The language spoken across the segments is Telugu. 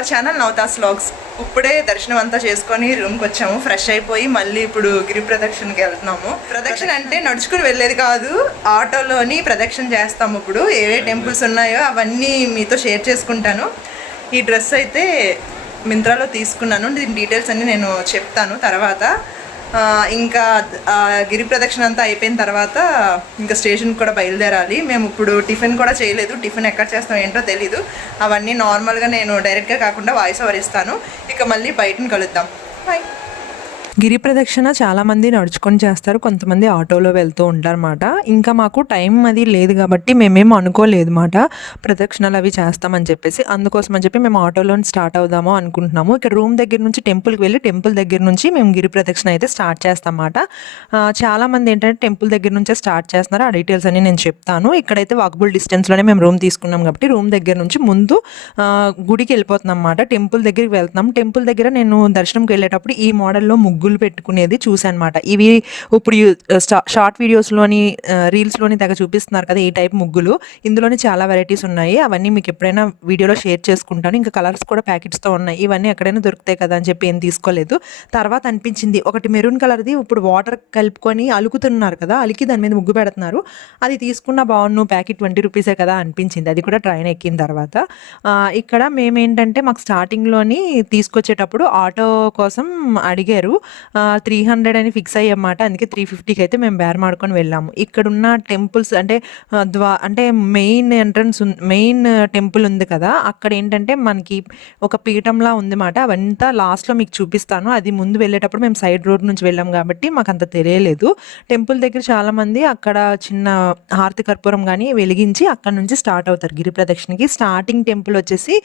Our channel నవతాస్ vlogs. ఇప్పుడే దర్శనం అంతా చేసుకొని రూమ్కి వచ్చాము, ఫ్రెష్ అయిపోయి మళ్ళీ ఇప్పుడు గిరి ప్రదక్షిణకి వెళ్తున్నాము. ప్రదక్షిణ అంటే నడుచుకుని వెళ్ళేది కాదు, ఆటోలోని ప్రదక్షిణ చేస్తాము. ఇప్పుడు ఏ టెంపుల్స్ ఉన్నాయో అవన్నీ మీతో షేర్ చేసుకుంటాను. ఈ డ్రెస్ అయితే మింత్రాలో తీసుకున్నాను, దీని డీటెయిల్స్ అన్నీ నేను చెప్తాను తర్వాత. ఇంకా గిరి ప్రదక్షిణ అంతా అయిపోయిన తర్వాత ఇంకా స్టేషన్కి కూడా బయలుదేరాలి. మేము ఇప్పుడు టిఫిన్ కూడా చేయలేదు, టిఫిన్ ఎక్కడ చేస్తాం ఏంటో తెలీదు. అవన్నీ నార్మల్గా నేను డైరెక్ట్గా కాకుండా వాయిస్ ఓవర్ ఇస్తాను. ఇక మళ్ళీ బయటని కలుద్దాం. బాయ్. గిరి ప్రదక్షిణ చాలామంది నడుచుకొని చేస్తారు, కొంతమంది ఆటోలో వెళ్తూ ఉంటారన్నమాట. ఇంకా మాకు టైం అది లేదు కాబట్టి మేమేం అనుకోలేదు మాట ప్రదక్షిణలు అవి చేస్తామని చెప్పేసి. అందుకోసం అని చెప్పి మేము ఆటోలో స్టార్ట్ అవుదాము అనుకుంటున్నాము. ఇక్కడ రూమ్ దగ్గర నుంచి టెంపుల్కి వెళ్ళి టెంపుల్ దగ్గర నుంచి మేము గిరి ప్రదక్షిణ అయితే స్టార్ట్ చేస్తామన్నమాట. చాలామంది ఏంటంటే టెంపుల్ దగ్గర నుంచే స్టార్ట్ చేస్తున్నారు, ఆ డీటెయిల్స్ అన్ని నేను చెప్తాను. ఇక్కడైతే వాకబుల్ డిస్టెన్స్లోనే మేము రూమ్ తీసుకున్నాం కాబట్టి రూమ్ దగ్గర నుంచి ముందు గుడికి వెళ్ళిపోతున్నాం అన్నమాట. టెంపుల్ దగ్గరికి వెళ్తున్నాం. టెంపుల్ దగ్గర నేను దర్శనంకి వెళ్ళేటప్పుడు ఈ మోడల్లో ముగ్గులు పెట్టుకునేది చూసాను అనమాట. ఇవి ఇప్పుడు షార్ట్ వీడియోస్లోని రీల్స్లోని తెగ చూపిస్తున్నారు కదా ఈ టైప్ ముగ్గులు. ఇందులోని చాలా వెరైటీస్ ఉన్నాయి, అవన్నీ మీకు ఎప్పుడైనా వీడియోలో షేర్ చేసుకుంటాను. ఇంకా కలర్స్ కూడా ప్యాకెట్స్తో ఉన్నాయి, ఇవన్నీ ఎక్కడైనా దొరుకుతాయి కదా అని చెప్పి ఏం తీసుకోలేదు. తర్వాత అనిపించింది ఒకటి మెరూన్ కలర్ది ఇప్పుడు వాటర్ కలుపుకొని అలుకుతున్నారు కదా, అలికి దాని మీద ముగ్గు పెడుతున్నారు, అది తీసుకున్న బాగున్నాను, ప్యాకెట్ 20 రూపీసే కదా అనిపించింది. అది కూడా ట్రైన్ ఎక్కిన తర్వాత. ఇక్కడ మేమేంటంటే మాకు స్టార్టింగ్లోని తీసుకొచ్చేటప్పుడు ఆటో కోసం అడిగారు, 300 అని ఫిక్స్ అయ్యమాట. అందుకే 350కి అయితే మేము బేర్ మాడుకొని వెళ్ళాము. ఇక్కడున్న టెంపుల్స్ అంటే అంటే మెయిన్ ఎంట్రన్స్ మెయిన్ టెంపుల్ ఉంది కదా, అక్కడ ఏంటంటే మనకి ఒక పీఠంలా ఉందన్నమాట. అవంతా లాస్ట్లో మీకు చూపిస్తాను. అది ముందు వెళ్ళేటప్పుడు మేము సైడ్ రోడ్ నుంచి వెళ్ళాం కాబట్టి మాకు అంత తెలియలేదు. టెంపుల్ దగ్గర చాలామంది అక్కడ చిన్న హారతి కర్పూరం కానీ వెలిగించి అక్కడ నుంచి స్టార్ట్ అవుతారు గిరి ప్రదక్షిణకి. స్టార్టింగ్ టెంపుల్ వచ్చేసి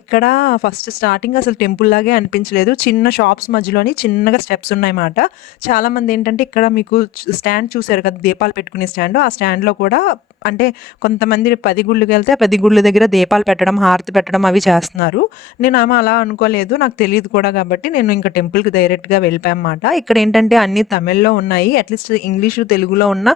ఇక్కడ ఫస్ట్ స్టార్టింగ్ అసలు టెంపుల్ లాగే అనిపించలేదు, చిన్న షాప్స్ మధ్యలోని చిన్నగా స్టెప్స్ ఉన్నాయన్నమాట. చాలామంది ఏంటంటే ఇక్కడ మీకు స్టాండ్ చూసారు కదా, దీపాలు పెట్టుకునే స్టాండ్, ఆ స్టాండ్లో కూడా అంటే కొంతమంది 10 గుళ్ళకి వెళ్తే 10 గుళ్ళ దగ్గర దీపాలు పెట్టడం, హారతి పెట్టడం అవి చేస్తున్నారు. నేను ఆమె అలా అనుకోలేదు, నాకు తెలియదు కూడా కాబట్టి నేను ఇంకా టెంపుల్కి డైరెక్ట్గా వెళ్ళిపోయామాట. ఇక్కడ ఏంటంటే అన్ని తమిళ్లో ఉన్నాయి, అట్లీస్ట్ ఇంగ్లీషు తెలుగులో ఉన్న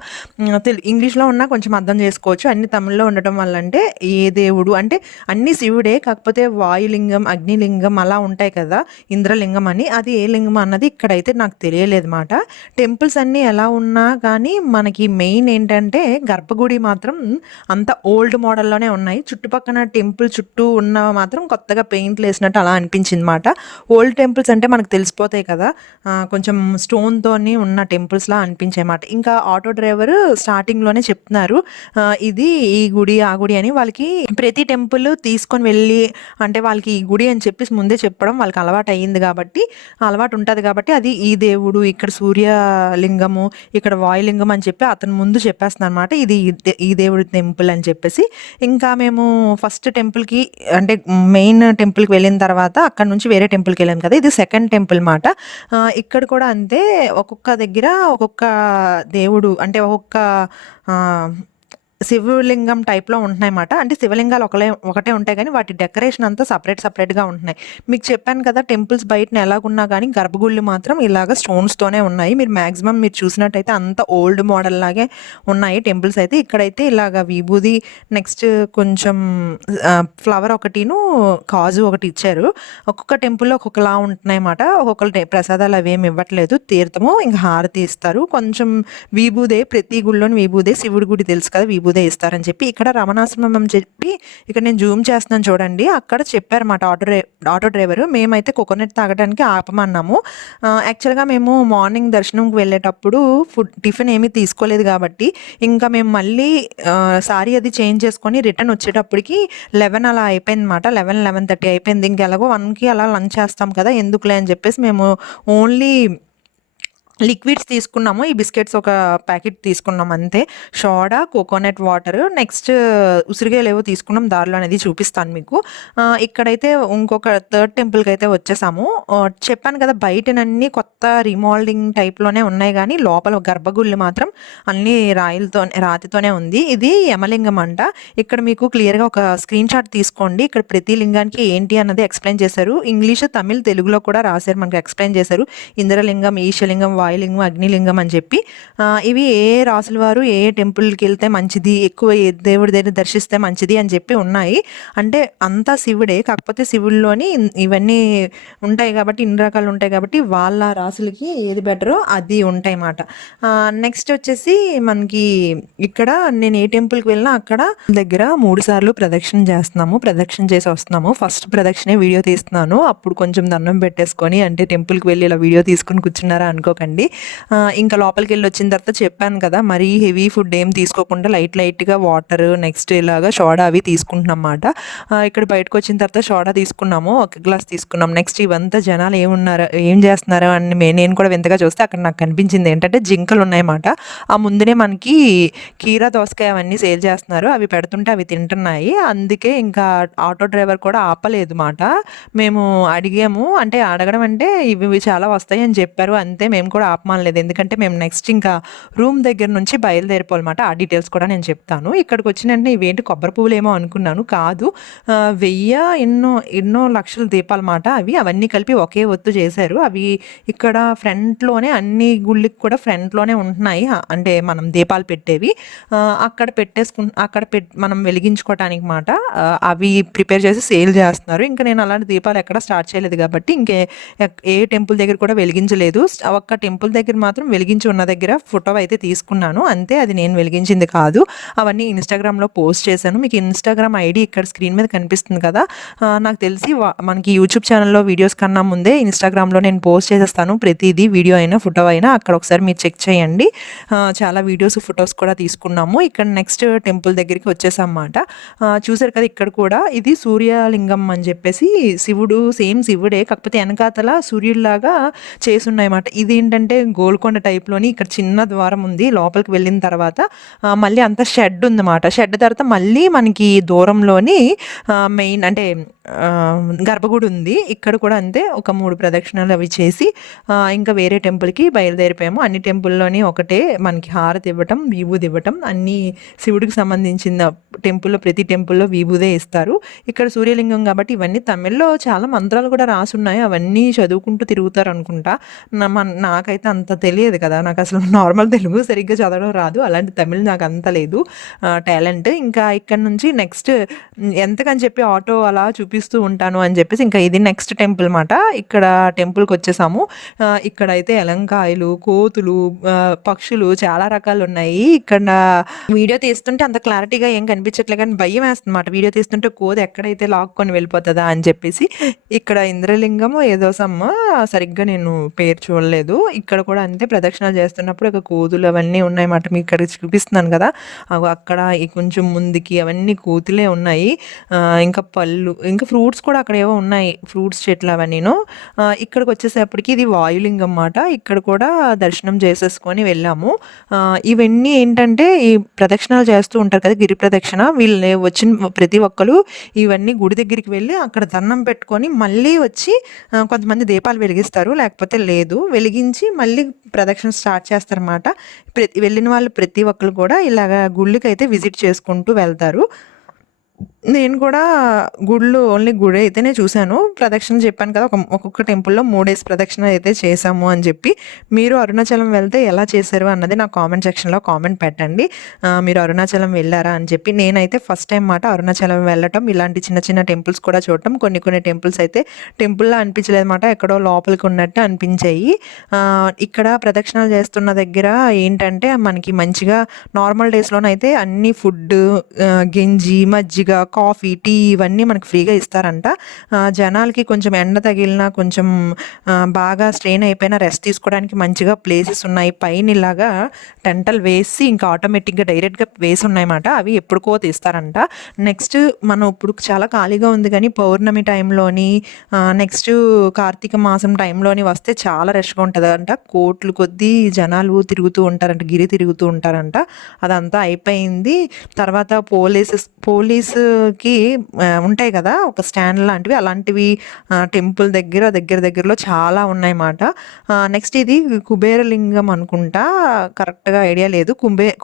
ఇంగ్లీష్లో ఉన్నా కొంచెం అర్థం చేసుకోవచ్చు. అన్ని తమిళ్లో ఉండటం వల్ల అంటే ఏ దేవుడు అంటే అన్ని శివుడే, కాకపోతే వాయులింగం, అగ్నిలింగం అలా ఉంటాయి కదా, ఇంద్రలింగం అని, అది ఏ లింగం అన్నది ఇక్కడైతే నాకు తెలియలేదు మాట. టెంపుల్స్ అన్నీ ఎలా ఉన్నా కానీ మనకి మెయిన్ ఏంటంటే గర్భగుడి మాత్రం అంత ఓల్డ్ మోడల్లోనే ఉన్నాయి. చుట్టుపక్కల టెంపుల్ చుట్టూ ఉన్న మాత్రం కొత్తగా పెయింట్లు వేసినట్టు అలా అనిపించింది మాట. ఓల్డ్ టెంపుల్స్ అంటే మనకు తెలిసిపోతాయి కదా, కొంచెం స్టోన్తోని ఉన్న టెంపుల్స్లా అనిపించాయి మాట. ఇంకా ఆటో డ్రైవర్ స్టార్టింగ్లోనే చెప్తున్నారు ఇది ఈ గుడి ఆ గుడి అని. వాళ్ళకి ప్రతి టెంపుల్ తీసుకొని వెళ్ళి అంటే వాళ్ళకి ఈ గుడి అని చెప్పేసి ముందే చెప్పడం వాళ్ళకి అలవాటు అయ్యింది కాబట్టి, అలవాటు ఉంటుంది కాబట్టి అది ఈ దేవుడు, ఇక్కడ సూర్యలింగము, ఇక్కడ వాయులింగం అని చెప్పి అతను ముందు చెప్పేస్తున్నారు అనమాట, ఇది ఈ దేవుడి టెంపుల్ అని చెప్పేసి. ఇంకా మేము ఫస్ట్ టెంపుల్కి అంటే మెయిన్ టెంపుల్కి వెళ్ళిన తర్వాత అక్కడ నుంచి వేరే టెంపుల్కి వెళ్ళాం కదా, ఇది సెకండ్ టెంపుల్ మాట. ఇక్కడ కూడా అంతే, ఒక్కొక్క దగ్గర ఒక్కొక్క దేవుడు అంటే ఒక్కొక్క శివలింగం టైప్లో ఉంటున్నాయన్నమాట. అంటే శివలింగాలు ఒకటే ఉంటాయి కానీ వాటి డెకరేషన్ అంతా సపరేట్గా ఉంటున్నాయి. మీకు చెప్పాను కదా టెంపుల్స్ బయటన ఎలాగున్నా కానీ గర్భగుళ్ళు మాత్రం ఇలాగ స్టోన్స్తోనే ఉన్నాయి. మీరు మ్యాక్సిమం మీరు చూసినట్టయితే అంత ఓల్డ్ మోడల్ లాగే ఉన్నాయి టెంపుల్స్ అయితే. ఇక్కడైతే ఇలాగ విభూది, నెక్స్ట్ కొంచెం ఫ్లవర్ ఒకటిను కాజు ఒకటి ఇచ్చారు. ఒక్కొక్క టెంపుల్లో ఒక్కొక్కలా ఉంటున్నాయి అన్నమాట. ఒక్కొక్కరు ప్రసాదాలు అవేమి ఇవ్వట్లేదు, తీర్థము ఇంకా హారతి ఇస్తారు. కొంచెం విభూదే, ప్రతి గుళ్ళోని విభూదే, శివుడి గుడి తెలుసు కదా విభూదే ఇస్తారని చెప్పి. ఇక్కడ రమణాశ్రమం అని చెప్పి ఇక్కడ నేను జూమ్ చేస్తున్నాను చూడండి, అక్కడ చెప్పారన్నమాట ఆటో డ్రైవరు. మేమైతే కోకోనట్ తాగడానికి ఆపమన్నాము. యాక్చువల్గా మేము మార్నింగ్ దర్శనంకి వెళ్ళేటప్పుడు టిఫిన్ ఏమీ తీసుకోలేదు కాబట్టి ఇంకా మేము మళ్ళీ సారీ అది చేంజ్ చేసుకొని రిటర్న్ వచ్చేటప్పటికి 11 అలా అయిపోయింది అనమాట. 11-11:30 అయిపోయింది. ఇంకెలాగో 1కి అలా లంచ్ చేస్తాం కదా, ఎందుకులే అని చెప్పేసి మేము ఓన్లీ లిక్విడ్స్ తీసుకున్నాము. ఈ బిస్కెట్స్ ఒక ప్యాకెట్ తీసుకున్నాం అంతే, సోడా, కోకోనట్ వాటర్, నెక్స్ట్ ఉసిరికాయలు ఏవో తీసుకున్నాం దారిలో అనేది చూపిస్తాను మీకు. ఇక్కడైతే ఇంకొక థర్డ్ టెంపుల్కి అయితే వచ్చేసాము. చెప్పాను కదా బయటనన్నీ కొత్త రీమోల్డింగ్ టైప్లోనే ఉన్నాయి కానీ లోపల గర్భగుళ్ళు మాత్రం అన్ని రాతితోనే ఉంది. ఇది యమలింగం అంట. ఇక్కడ మీకు క్లియర్గా ఒక స్క్రీన్ షాట్ తీసుకోండి. ఇక్కడ ప్రతి లింగానికి ఏంటి అన్నది ఎక్స్ప్లెయిన్ చేశారు. ఇంగ్లీష్, తమిళ్, తెలుగులో కూడా రాశారు, మనకు ఎక్స్ప్లెయిన్ చేశారు. ఇంద్రలింగం, ఈశలింగం, వాయులింగం, అగ్నిలింగం అని చెప్పి ఇవి ఏ రాసుల వారు ఏ టెంపుల్కి వెళ్తే మంచిది, ఎక్కువ ఏ దేవుడి దగ్గర దర్శిస్తే మంచిది అని చెప్పి ఉన్నాయి. అంటే అంతా శివుడే, కాకపోతే శివుల్లోని ఇవన్నీ ఉంటాయి కాబట్టి, ఇన్ని రకాలు ఉంటాయి కాబట్టి వాళ్ళ రాసులకి ఏది బెటరో అది ఉంటాయి అన్నమాట. నెక్స్ట్ వచ్చేసి మనకి ఇక్కడ నేను ఏ టెంపుల్కి వెళ్ళినా అక్కడ దగ్గర 3 సార్లు ప్రదక్షిణ చేస్తున్నాము, ప్రదక్షిణ చేసి వస్తున్నాము. ఫస్ట్ ప్రదక్షిణే వీడియో తీస్తున్నాను, అప్పుడు కొంచెం దండం పెట్టేసుకొని, అంటే టెంపుల్కి వెళ్ళి ఇలా వీడియో తీసుకుని కూర్చున్నారా అనుకోకండి. ఇంకా లోపలికి వెళ్ళి వచ్చిన తర్వాత చెప్పాను కదా, మరీ హెవీ ఫుడ్ ఏం తీసుకోకుండా లైట్గా వాటర్, నెక్స్ట్ ఇలాగా సోడా అవి తీసుకుంటున్నాం అన్నమాట. ఇక్కడ బయటకు వచ్చిన తర్వాత సోడా తీసుకున్నాము, 1 గ్లాస్ తీసుకున్నాం. నెక్స్ట్ ఇవంతా జనాలు ఏం చేస్తున్నారు అని నేను కూడా వింతగా చూస్తే అక్కడ నాకు కనిపించింది ఏంటంటే జింకలు ఉన్నాయన్నమాట. ఆ ముందునే మనకి కీరా, దోసకాయ అవన్నీ సేల్ చేస్తున్నారు, అవి పెడుతుంటే అవి తింటున్నాయి. అందుకే ఇంకా ఆటో డ్రైవర్ కూడా ఆపలేదు మాట. మేము అడిగాము, అంటే అడగడం అంటే ఇవి చాలా వస్తాయి అని చెప్పారు అంతే, మేము కూడా ఆపమానలేదు. ఎందుకంటే మేము నెక్స్ట్ ఇంకా రూమ్ దగ్గర నుంచి బయలుదేరిపోవాలన్నమాట. ఆ డీటెయిల్స్ కూడా నేను చెప్తాను. ఇక్కడికి వచ్చిన వెంటనే ఇవేంటి కొబ్బరి పువ్వులు ఏమో అనుకున్నాను, కాదు, 1000 ఎన్నో లక్షల దీపాలన్నమాట. అవన్నీ కలిపి ఒకే ఒత్తు చేశారు. అవి ఇక్కడ ఫ్రంట్లోనే అన్ని గుళ్ళకి కూడా ఫ్రంట్లోనే ఉంటున్నాయి, అంటే మనం దీపాలు పెట్టేవి అక్కడ మనం వెలిగించుకోవటానికి మాట. అవి ప్రిపేర్ చేసి సేల్ చేస్తున్నారు. ఇంకా నేను అలాంటి దీపాలు ఎక్కడ స్టార్ట్ చేయలేదు కాబట్టి ఏ టెంపుల్ దగ్గర కూడా వెలిగించలేదు. ఒక్క టెంపుల్ దగ్గర మాత్రం వెలిగించి ఉన్న దగ్గర ఫోటో అయితే తీసుకున్నాను అంతే, అది నేను వెలిగించింది కాదు. అవన్నీ ఇన్స్టాగ్రామ్లో పోస్ట్ చేశాను. మీకు ఇన్స్టాగ్రామ్ ఐడి ఇక్కడ స్క్రీన్ మీద కనిపిస్తుంది కదా. నాకు తెలిసి మనకి యూట్యూబ్ ఛానల్లో వీడియోస్ కన్నా ముందే ఇన్స్టాగ్రామ్లో నేను పోస్ట్ చేసేస్తాను ప్రతిదీ, వీడియో అయినా ఫోటో అయినా. అక్కడ ఒకసారి మీరు చెక్ చేయండి. చాలా వీడియోస్, ఫొటోస్ కూడా తీసుకున్నాము. ఇక్కడ నెక్స్ట్ టెంపుల్ దగ్గరికి వచ్చేసామన్నమాట. చూసారు కదా, ఇక్కడ కూడా ఇది సూర్యలింగం అని చెప్పేసి శివుడు, సేమ్ శివుడే, కాకపోతే వెనకాతల సూర్యుడిలాగా చేసున్నాయన్నమాట. ఇది ఏంటంటే గోల్కొండ టైప్లోని ఇక్కడ చిన్న ద్వారం ఉంది. లోపలికి వెళ్ళిన తర్వాత మళ్ళీ అంత షెడ్ ఉందన్నమాట. షెడ్ తర్వాత మళ్ళీ మనకి దూరంలోని మెయిన్ అంటే గర్భగుడి ఉంది. ఇక్కడ కూడా అంతే, ఒక 3 ప్రదక్షిణలు అవి చేసి ఇంకా వేరే టెంపుల్కి బయలుదేరిపోయాము. అన్ని టెంపుల్లోని ఒకటే మనకి హారతి ఇవ్వటం, విభూది ఇవ్వటం, అన్ని శివుడికి సంబంధించిన టెంపుల్లో ప్రతి టెంపుల్లో విభూదే ఇస్తారు. ఇక్కడ సూర్యలింగం కాబట్టి ఇవన్నీ తమిళ్లో చాలా మంత్రాలు కూడా రాసున్నాయి, అవన్నీ చదువుకుంటూ తిరుగుతారు అనుకుంటా. నాకైతే అంత తెలియదు కదా, నాకు అసలు నార్మల్ తెలుగు సరిగ్గా చదవడం రాదు, అలాంటి తమిళ్ నాకు అంత లేదు టాలెంట్. ఇంకా ఇక్కడ నుంచి నెక్స్ట్ ఎంతకని చెప్పి ఆటో అలా చూపిస్తూ ఉంటాను అని చెప్పేసి ఇంకా ఇది నెక్స్ట్ టెంపుల్ మాట. ఇక్కడ టెంపుల్కి వచ్చేసాము. ఇక్కడైతే ఎలంకాయలు, కోతులు, పక్షులు చాలా రకాలు ఉన్నాయి. ఇక్కడ వీడియో తీస్తుంటే అంత క్లారిటీగా ఏం కనిపించట్లే కానీ భయం వేస్తుందన్నమాట. వీడియో తీస్తుంటే కోది ఎక్కడైతే లాక్కొని వెళ్ళిపోతుందా అని చెప్పేసి. ఇక్కడ ఇంద్రలింగం ఏదో సమ్మ, సరిగ్గా నేను పేరు చూడలేదు. ఇక్కడ కూడా అంతే, ప్రదక్షిణాలు చేస్తున్నప్పుడు ఒక కోతులు అవన్నీ ఉన్నాయన్నమాట. మీకు ఇక్కడ చూపిస్తున్నాను కదా, అక్కడ కొంచెం ముందుకి అవన్నీ కోతులే ఉన్నాయి. ఇంకా పళ్ళు, ఇంకా ఫ్రూట్స్ కూడా అక్కడ ఏవో ఉన్నాయి, ఫ్రూట్స్ చెట్లు అవన్నీను. ఇక్కడికి వచ్చేసేపటికి ఇది వాయులింగం అన్నమాట. ఇక్కడ కూడా దర్శనం చేసేసుకొని వెళ్ళాము. ఇవన్నీ ఏంటంటే ఈ ప్రదక్షిణాలు చేస్తూ ఉంటారు కదా, గిరి ప్రదక్షిణ, వీళ్ళు వచ్చిన ప్రతి ఒక్కరు ఇవన్నీ గుడి దగ్గరికి వెళ్ళి అక్కడ దండం పెట్టుకొని మళ్ళీ వచ్చి కొంతమంది దీపాలు వెలిగిస్తారు, లేకపోతే లేదు, వెలిగించి మళ్ళీ ప్రదక్షిణ స్టార్ట్ చేస్తారన్నమాట. వెళ్ళిన వాళ్ళు ప్రతి ఒక్కరు కూడా ఇలాగ గుళ్ళకి అయితే విజిట్ చేసుకుంటూ వెళ్తారు. నేను కూడా ఓన్లీ గుడి అయితేనే చూశాను. ప్రదక్షిణ చెప్పాను కదా, ఒక్కొక్క టెంపుల్లో 3 ప్రదక్షిణ అయితే చేశాము అని చెప్పి. మీరు అరుణాచలం వెళ్తే ఎలా చేశారు అన్నది నా కామెంట్ సెక్షన్లో కామెంట్ పెట్టండి. మీరు అరుణాచలం వెళ్ళారా అని చెప్పి. నేనైతే ఫస్ట్ టైం మాట అరుణాచలం వెళ్ళటం, ఇలాంటి చిన్న చిన్న టెంపుల్స్ కూడా చూడటం. కొన్ని టెంపుల్స్ అయితే టెంపుల్లో అనిపించలేదు మాట, ఎక్కడో లోపలికి ఉన్నట్టు అనిపించాయి. ఇక్కడ ప్రదక్షిణాలు చేస్తున్న దగ్గర ఏంటంటే మనకి మంచిగా నార్మల్ డేస్లోనైతే అన్ని ఫుడ్, గంజి, మజ్జిగ, కాఫీ, టీ ఇవన్నీ మనకు ఫ్రీగా ఇస్తారంట. జనాలకి కొంచెం ఎండ తగిలినా, కొంచెం బాగా స్ట్రెయిన్ అయిపోయినా రెస్ట్ తీసుకోవడానికి మంచిగా ప్లేసెస్ ఉన్నాయి. పైన ఇలాగా టెంటల్ వేసి ఇంకా ఆటోమేటిక్గా డైరెక్ట్గా వేసి ఉన్నాయన్నమాట. అవి ఎప్పుడుకో తీస్తారంట. నెక్స్ట్ మనం ఇప్పుడు చాలా ఖాళీగా ఉంది కానీ పౌర్ణమి టైంలోని, నెక్స్ట్ కార్తీక మాసం టైంలోని వస్తే చాలా రష్గా ఉంటుందంట. కోట్లు కొద్దీ జనాలు తిరుగుతూ ఉంటారంట, గిరి తిరుగుతూ ఉంటారంట. అదంతా అయిపోయింది. తర్వాత పోలీస్ టెంపుల్కి ఉంటాయి కదా ఒక స్టాండ్ లాంటివి, అలాంటివి టెంపుల్ దగ్గరలో చాలా ఉన్నాయన్నమాట. నెక్స్ట్ ఇది కుబేరలింగం అనుకుంటా, కరెక్ట్గా ఐడియా లేదు.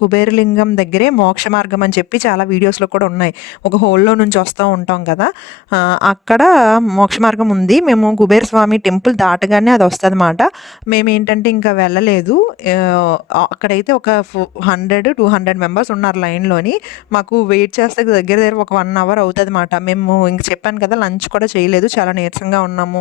కుబేరలింగం దగ్గరే మోక్ష మార్గం అని చెప్పి చాలా వీడియోస్లో కూడా ఉన్నాయి. ఒక హోల్లో నుంచి వస్తూ ఉంటాం కదా, అక్కడ మోక్ష మార్గం ఉంది. మేము కుబేర స్వామి టెంపుల్ దాటగానే అది వస్తుంది అన్నమాట. మేము ఏంటంటే ఇంకా వెళ్ళలేదు. అక్కడైతే ఒక 100-200 మెంబర్స్ ఉన్నారు లైన్లోని. మాకు వెయిట్ చేస్తే దగ్గర ఒక 1 అవర్ అవుతుంది అన్నమాట. మేము ఇంక చెప్పాను కదా లంచ్ కూడా చేయలేదు, చాలా నీరసంగా ఉన్నాము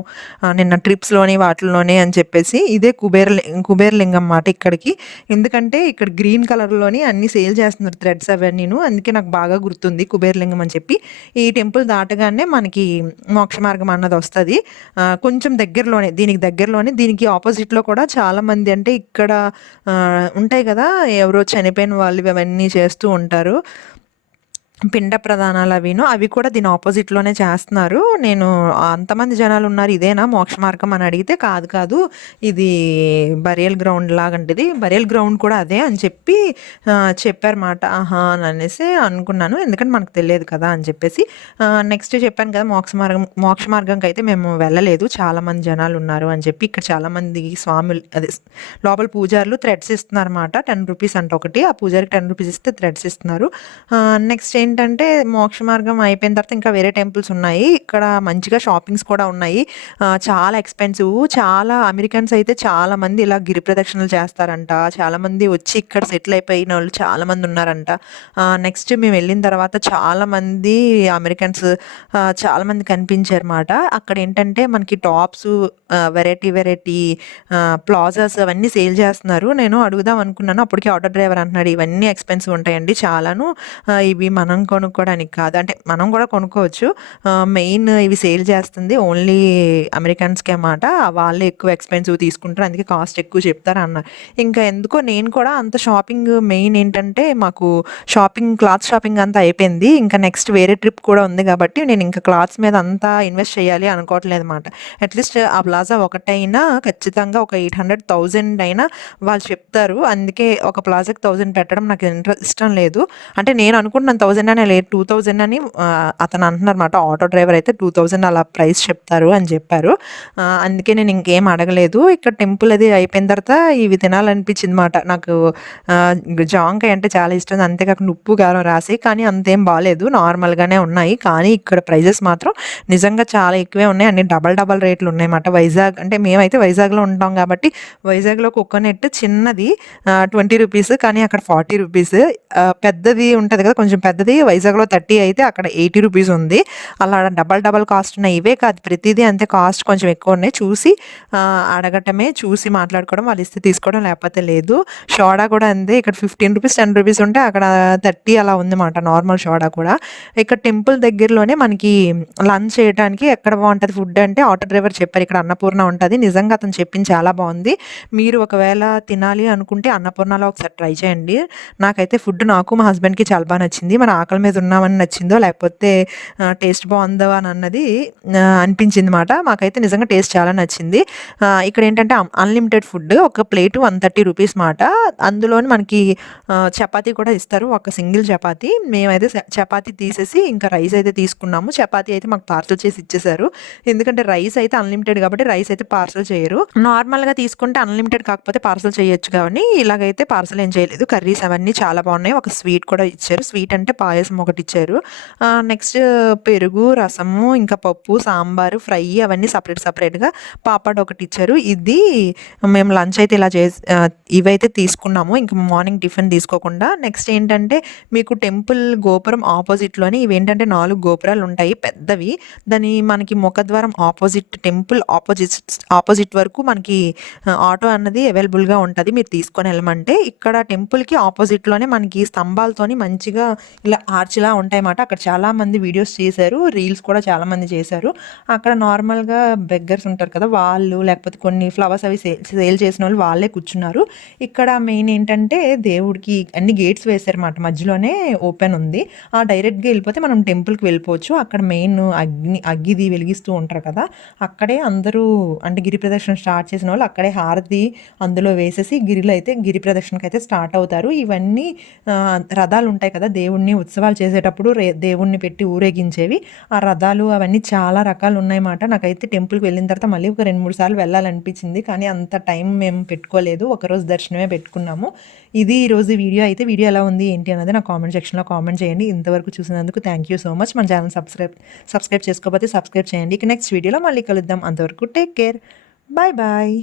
నిన్న ట్రిప్స్లోని వాటిల్లోనే అని చెప్పేసి. ఇదే కుబేరలింగం అన్నమాట ఇక్కడికి. ఎందుకంటే ఇక్కడ గ్రీన్ కలర్లోని అన్ని సేల్ చేస్తున్నారు థ్రెడ్స్ అవన్నీను, అందుకే నాకు బాగా గుర్తుంది కుబేరలింగం అని చెప్పి. ఈ టెంపుల్ దాటగానే మనకి మోక్ష మార్గం అన్నది వస్తుంది. కొంచెం దగ్గరలోనే దీనికి ఆపోజిట్లో కూడా చాలామంది, అంటే ఇక్కడ ఉంటాయి కదా ఎవరో చనిపోయిన వాళ్ళు అవన్నీ చేస్తూ ఉంటారు, పిండ ప్రదానాలు అవి కూడా దీని ఆపోజిట్లోనే చేస్తున్నారు. నేను అంతమంది జనాలు ఉన్నారు, ఇదేనా మోక్ష మార్గం అని అడిగితే కాదు ఇది బరియల్ గ్రౌండ్ లాగంటిది, బరియల్ గ్రౌండ్ కూడా అదే అని చెప్పి చెప్పారన్నమాట. ఆహా అని అనేసి అనుకున్నాను, ఎందుకంటే మనకు తెలియదు కదా అని చెప్పేసి. నెక్స్ట్ చెప్పాను కదా మోక్ష మార్గంకి అయితే మేము వెళ్ళలేదు, చాలామంది జనాలు ఉన్నారు అని చెప్పి. ఇక్కడ చాలామంది స్వాములు అదే లోపల పూజారులు థ్రెడ్స్ ఇస్తున్నారు అన్నమాట. 10 రూపీస్ అంటే ఒకటి, ఆ పూజారికి 10 రూపీస్ ఇస్తే థ్రెడ్స్ ఇస్తున్నారు. నెక్స్ట్ ఏంటంటే మోక్ష మార్గం అయిపోయిన తర్వాత ఇంకా వేరే టెంపుల్స్ ఉన్నాయి. ఇక్కడ మంచిగా షాపింగ్స్ కూడా ఉన్నాయి. చాలా ఎక్స్పెన్సివ్. చాలా అమెరికన్స్ అయితే చాలామంది ఇలా గిరి ప్రదక్షిణలు చేస్తారంట. చాలామంది వచ్చి ఇక్కడ సెటిల్ అయిపోయిన వాళ్ళు చాలామంది ఉన్నారంట. నెక్స్ట్ మేము వెళ్ళిన తర్వాత చాలామంది అమెరికన్స్ చాలామంది కనిపించారన్నమాట. అక్కడ ఏంటంటే మనకి టాప్స్ వెరైటీ ప్లాజాస్ అవన్నీ సేల్ చేస్తున్నారు. నేను అడుగుదాం అనుకున్నాను, అప్పటికే ఆటో డ్రైవర్ అంటున్నాడు ఇవన్నీ ఎక్స్పెన్సివ్ ఉంటాయండి చాలాను, ఇవి మనం కొనుక్కోవడానికి కాదు, అంటే మనం కూడా కొనుక్కోవచ్చు, మెయిన్ ఇవి సేల్ చేస్తుంది ఓన్లీ అమెరికన్స్కి అన్నమాట. వాళ్ళే ఎక్కువ ఎక్స్పెన్సివ్ తీసుకుంటారు, అందుకే కాస్ట్ ఎక్కువ చెప్తారు అన్నారు. ఇంకా ఎందుకో నేను కూడా అంత షాపింగ్, మెయిన్ ఏంటంటే మాకు క్లాత్ షాపింగ్ అంతా అయిపోయింది. ఇంకా నెక్స్ట్ వేరే ట్రిప్ కూడా ఉంది కాబట్టి నేను ఇంకా క్లాత్స్ మీద అంతా ఇన్వెస్ట్ చేయాలి అనుకోవట్లేదు అనమాట. అట్లీస్ట్ ఆ ప్లాజా ఒకటైనా ఖచ్చితంగా ఒక 800,000 అయినా వాళ్ళు చెప్తారు, అందుకే ఒక ప్లాజాకి 1000 పెట్టడం నాకు ఇష్టం లేదు. అంటే నేను అనుకుంటున్నాను 1000 అని, లేదు 2000 అని అతను అంటున్నారన్నమాట. ఆటో డ్రైవర్ అయితే 2000 అలా ప్రైస్ చెప్తారు అని చెప్పారు. అందుకే నేను ఇంకేం అడగలేదు. ఇక్కడ టెంపుల్ అది అయిపోయిన తర్వాత ఇవి తినాలనిపించింది అన్నమాట నాకు. జాంకాయ అంటే చాలా ఇష్టం, అంతేకాకుండా ఉప్పు కారం రాసి, కానీ అంతేం బాగాలేదు, నార్మల్గానే ఉన్నాయి. కానీ ఇక్కడ ప్రైజెస్ మాత్రం నిజంగా చాలా ఎక్కువే ఉన్నాయి, అన్ని డబల్ రేట్లు ఉన్నాయన్నమాట. వైజాగ్ అంటే మేమైతే వైజాగ్లో ఉంటాం కాబట్టి వైజాగ్లో కోకోనట్ చిన్నది 20 రూపీస్, కానీ అక్కడ 40 రూపీస్. పెద్దది ఉంటుంది కదా కొంచెం పెద్దది, వైజాగ్లో 30 అయితే అక్కడ 80 రూపీస్ ఉంది. అలా డబల్ కాస్ట్ ఉన్నాయి. ఇవే కాదు ప్రతిదీ అంతే, కాస్ట్ కొంచెం ఎక్కువ ఉన్నాయి. చూసి అడగటమే, చూసి మాట్లాడుకోవడం, వాళ్ళు ఇస్తే తీసుకోవడం, లేకపోతే లేదు. సోడా కూడా అంతే, ఇక్కడ 15 రూపీస్ 10 రూపీస్ ఉంటే అక్కడ 30 అలా ఉందన్నమాట నార్మల్ సోడా కూడా. ఇక్కడ టెంపుల్ దగ్గరలోనే మనకి లంచ్ చేయడానికి ఎక్కడ బాగుంటుంది ఫుడ్ అంటే ఆటో డ్రైవర్ చెప్పారు ఇక్కడ అన్నపూర్ణ ఉంటుంది. నిజంగా అతను చెప్పింది చాలా బాగుంది. మీరు ఒకవేళ తినాలి అనుకుంటే అన్నపూర్ణలో ఒకసారి ట్రై చేయండి. నాకైతే ఫుడ్ నాకు మా హస్బెండ్కి చాలా బాగా నచ్చింది. మన ఆకలి మీద ఉన్నామని నచ్చిందో లేకపోతే టేస్ట్ బాగుందో అని అన్నది అనిపించింది మాట. మాకైతే నిజంగా టేస్ట్ చాలా నచ్చింది. ఇక్కడ ఏంటంటే అన్లిమిటెడ్ ఫుడ్, ఒక ప్లేటు 130 రూపీస్ మాట. అందులోని మనకి చపాతీ కూడా ఇస్తారు, ఒక సింగిల్ చపాతీ. మేమైతే చపాతీ తీసేసి ఇంకా రైస్ అయితే తీసుకున్నాము. చపాతీ అయితే మాకు పార్సల్ చేసి ఇచ్చేసారు, ఎందుకంటే రైస్ అయితే అన్లిమిటెడ్ కాబట్టి రైస్ అయితే పార్సల్ చేయరు. నార్మల్గా తీసుకుంటే అన్లిమిటెడ్ కాకపోతే పార్సల్ చేయొచ్చు, కానీ ఇలాగైతే పార్సల్ ఏం చేయలేదు. కర్రీస్ అవన్నీ చాలా బాగున్నాయి. ఒక స్వీట్ కూడా ఇచ్చారు, స్వీట్ అంటే పాయసం ఒకటి ఇచ్చారు. నెక్స్ట్ పెరుగు, రసము, ఇంకా పప్పు, సాంబారు, ఫ్రై అవన్నీ సపరేట్గా, పాపడ్ ఒకటి ఇచ్చారు. ఇది మేము లంచ్ అయితే ఇలా ఇవైతే తీసుకున్నాము, ఇంకా మార్నింగ్ టిఫిన్ తీసుకోకుండా. నెక్స్ట్ ఏంటంటే మీకు టెంపుల్ గోపురం ఆపోజిట్లోని ఇవేంటంటే 4 గోపురాలు ఉంటాయి పెద్దవి. మనకి ముఖద్వారం ఆపోజిట్, టెంపుల్ ఆపోజిట్ వరకు మనకి ఆటో అన్నది అవైలబుల్గా ఉంటుంది, మీరు తీసుకొని వెళ్ళమంటే. ఇక్కడ టెంపుల్కి ఆపోజిట్లోనే మనకి స్తంభాలతోని మంచిగా ఇలా ఆర్చిలా ఉంటాయన్నమాట. అక్కడ చాలామంది వీడియోస్ చేశారు, రీల్స్ కూడా చాలామంది చేశారు. అక్కడ నార్మల్గా బెగ్గర్స్ ఉంటారు కదా వాళ్ళు, లేకపోతే కొన్ని ఫ్లవర్స్ అవి సేల్ చేసిన వాళ్ళు వాళ్ళే కూర్చున్నారు. ఇక్కడ మెయిన్ ఏంటంటే దేవుడికి అన్ని గేట్స్ వేశారన్నమాట, మధ్యలోనే ఓపెన్ ఉంది. డైరెక్ట్గా వెళ్ళిపోతే మనం టెంపుల్కి వెళ్ళిపోవచ్చు. అక్కడ మెయిన్ అగ్గిది వెలిగిస్తూ ఉంటారు కదా, అక్కడే అందరూ అంటే గిరి ప్రదక్షిణ స్టార్ట్ చేసిన వాళ్ళు అక్కడే హారతి అందులో వేసేసి గిరి ప్రదక్షిణకి అయితే స్టార్ట్ అవుతారు. ఇవన్నీ రథాలు ఉంటాయి కదా దేవుడిని ఉత్సవాలు చేసేటప్పుడు దేవుణ్ణి పెట్టి ఊరేగించేవి. ఆ రథాలు అవన్నీ చాలా రకాలు ఉన్నాయన్నమాట. నాకైతే టెంపుల్కి వెళ్ళిన తర్వాత మళ్ళీ ఒక 2-3 సార్లు వెళ్ళాలనిపించింది, కానీ అంత టైం మేము పెట్టుకోలేదు, ఒకరోజు దర్శనమే పెట్టుకున్నాము. ఇది ఈరోజు వీడియో. అయితే వీడియో ఎలా ఉంది ఏంటి అన్నది నా కామెంట్ సెక్షన్లో కామెంట్ చేయండి. ఇంతవరకు చూసినందుకు థ్యాంక్ యూ సో మచ్. మన ఛానల్ సబ్స్క్రైబ్ చేసుకోకపోతే సబ్స్క్రైబ్ చేయండి. ఇక నెక్స్ట్ వీడియోలో మళ్ళీ కలుద్దాం. అంతవరకు టేక్ కేర్. Bye bye.